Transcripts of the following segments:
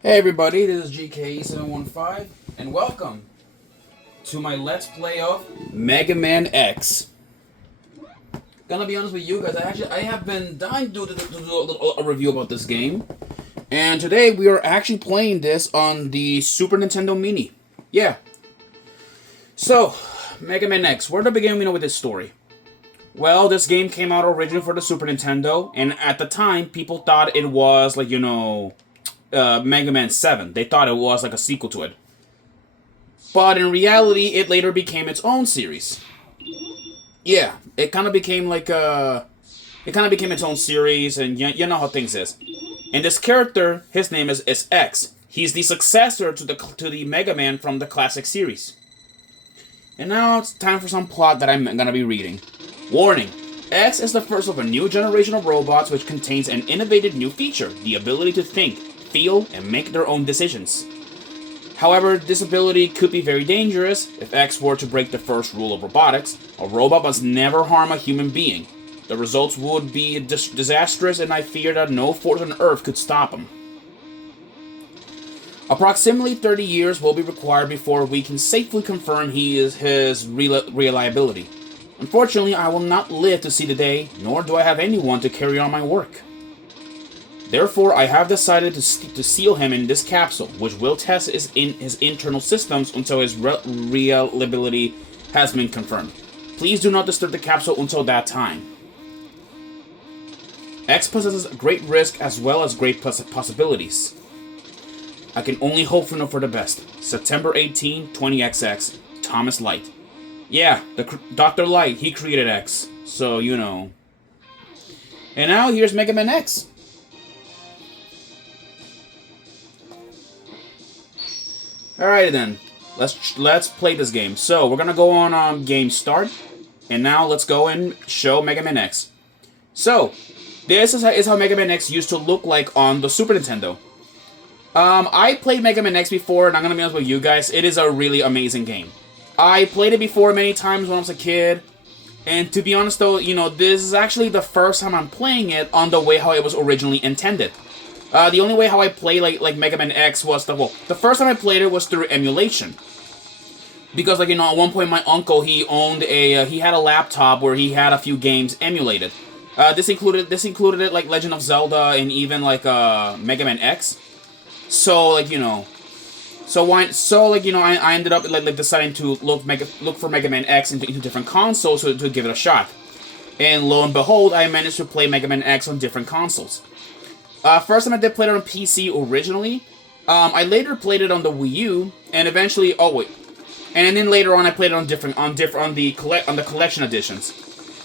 Hey everybody, this is GKE715, and welcome to my Let's Play of Mega Man X. Gonna be honest with you guys, I have been dying to do a review about this game, and today we are actually playing this on the Super Nintendo Mini. Yeah. So, Mega Man X, where to begin with this story? Well, this game came out originally for the Super Nintendo, and at the time, people thought it was Mega Man 7. They thought it was like a sequel to it. But in reality, it later became its own series. Yeah, it kind of became its own series, and you know how things is. And this character, his name is X. He's the successor to the Mega Man from the classic series. And now it's time for some plot that I'm gonna be reading. Warning. X is the first of a new generation of robots which contains an innovative new feature, the ability to think, feel, and make their own decisions. However, this ability could be very dangerous if X were to break the first rule of robotics: a robot must never harm a human being. The results would be disastrous, and I fear that no force on Earth could stop him. Approximately 30 years will be required before we can safely confirm his reliability. Unfortunately, I will not live to see the day, nor do I have anyone to carry on my work. Therefore, I have decided to seal him in this capsule, which will test his internal systems until his reliability has been confirmed. Please do not disturb the capsule until that time. X possesses great risk as well as great possibilities. I can only hope for the best. September 18, 20XX, Thomas Light. Yeah, Dr. Light, he created X, so you know. And now here's Mega Man X. Alrighty then, let's play this game. So we're gonna go on game start, and now let's go and show Mega Man X. So this is how Mega Man X used to look like on the Super Nintendo. I played Mega Man X before, and I'm gonna be honest with you guys, it is a really amazing game. I played it before many times when I was a kid, and to be honest though, you know, this is actually the first time I'm playing it on the way how it was originally intended. The only way how I play like Mega Man X was the first time I played it was through emulation. Because at one point my uncle, he had a laptop where he had a few games emulated. This included it like Legend of Zelda and even Mega Man X. So I ended up deciding to look for Mega Man X into different consoles to give it a shot. And lo and behold, I managed to play Mega Man X on different consoles. First time I did play it on PC originally. I later played it on the Wii U, and eventually, and then later on I played it on the collection editions.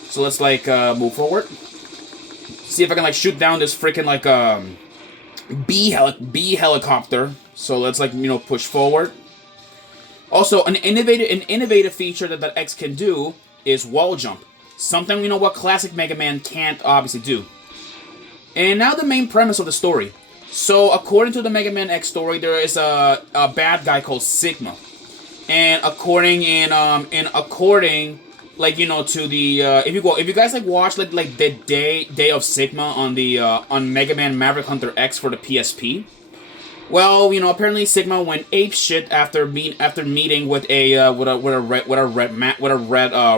So let's move forward. See if I can shoot down this freaking B helicopter. So let's push forward. Also, an innovative feature that X can do is wall jump. Something what classic Mega Man can't obviously do. And now the main premise of the story. So according to the Mega Man X story, there is a bad guy called Sigma. And according to the if you guys watch the Day of Sigma on Mega Man Maverick Hunter X for the PSP. Well, apparently Sigma went ape shit after meeting with a red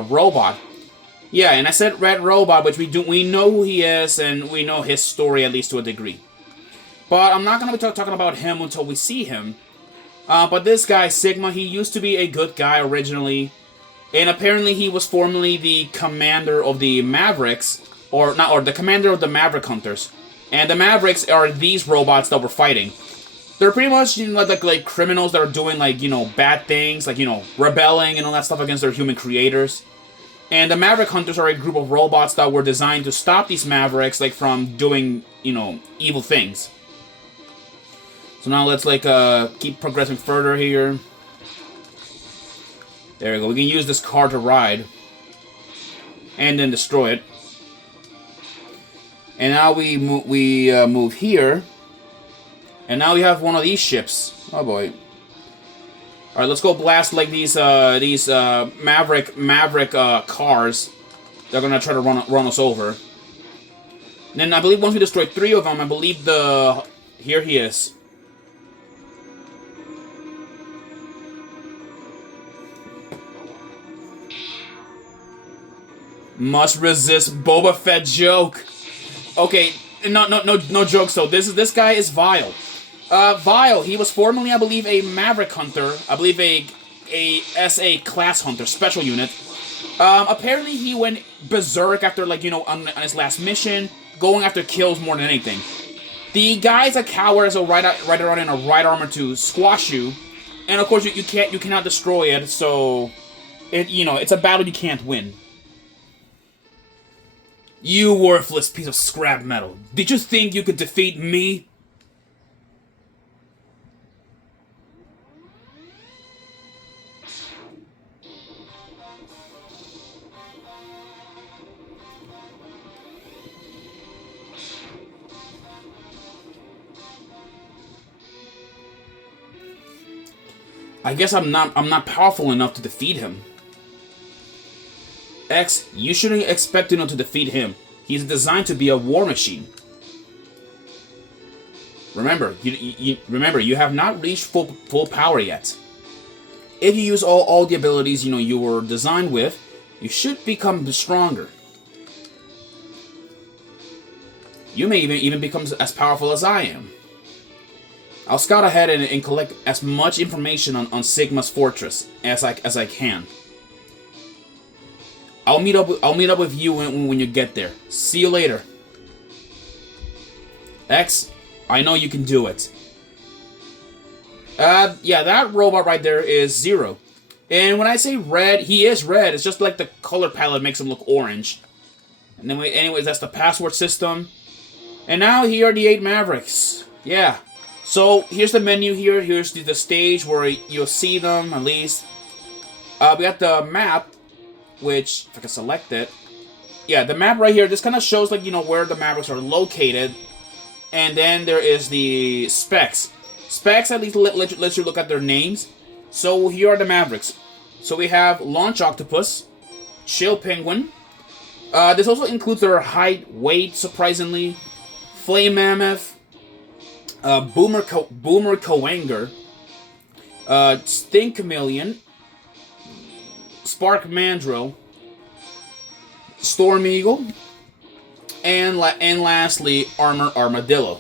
robot. Yeah, and I said red robot, which we know who he is and we know his story at least to a degree. But I'm not gonna be talking about him until we see him. But this guy Sigma, he used to be a good guy originally, and apparently he was formerly the commander of the Mavericks, or the commander of the Maverick Hunters. And the Mavericks are these robots that we're fighting. They're pretty much like criminals that are doing bad things, rebelling and all that stuff against their human creators. And the Maverick Hunters are a group of robots that were designed to stop these Mavericks from doing evil things. So now let's keep progressing further here. There we go. We can use this car to ride and then destroy it. And now we move here. And now we have one of these ships. Oh boy. Alright, let's go blast these Maverick cars. They're gonna try to run us over. And then I believe once we destroy 3 of them, I believe here he is. Must resist Boba Fett joke. Okay, no jokes though. This guy is Vile. Vile. He was formerly, I believe, a Maverick Hunter. I believe a SA class hunter, special unit. Apparently he went berserk after, like, on his last mission, going after kills more than anything. The guy's a coward, so right around in a right armor to squash you, and of course you cannot destroy it. So it's a battle you can't win. You worthless piece of scrap metal! Did you think you could defeat me? I guess I'm not powerful enough to defeat him. X, you shouldn't expect to defeat him. He's designed to be a war machine. Remember, you have not reached full power yet. If you use all the abilities you were designed with, you should become stronger. You may even become as powerful as I am. I'll scout ahead and collect as much information on Sigma's fortress as I can. I'll meet up with you when you get there. See you later. X, I know you can do it. Yeah, that robot right there is Zero. And when I say red, he is red. It's just like the color palette makes him look orange. And then, anyways, that's the password system. And now here are the 8 Mavericks. Yeah. So, here's the menu here. Here's the stage where you'll see them, at least. We got the map, which, if I can select it. Yeah, the map right here. This kind of shows, like, where the Mavericks are located. And then there is the specs. Specs at least let you look at their names. So, here are the Mavericks. So, we have Launch Octopus, Chill Penguin. This also includes their height, weight, surprisingly. Flame Mammoth. Boomer Coanger, Stink Chameleon, Spark Mandrill, Storm Eagle, and lastly Armadillo.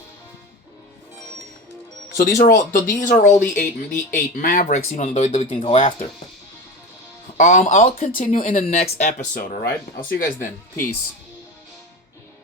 So these are all the eight Mavericks that we can go after. I'll continue in the next episode. All right, I'll see you guys then. Peace.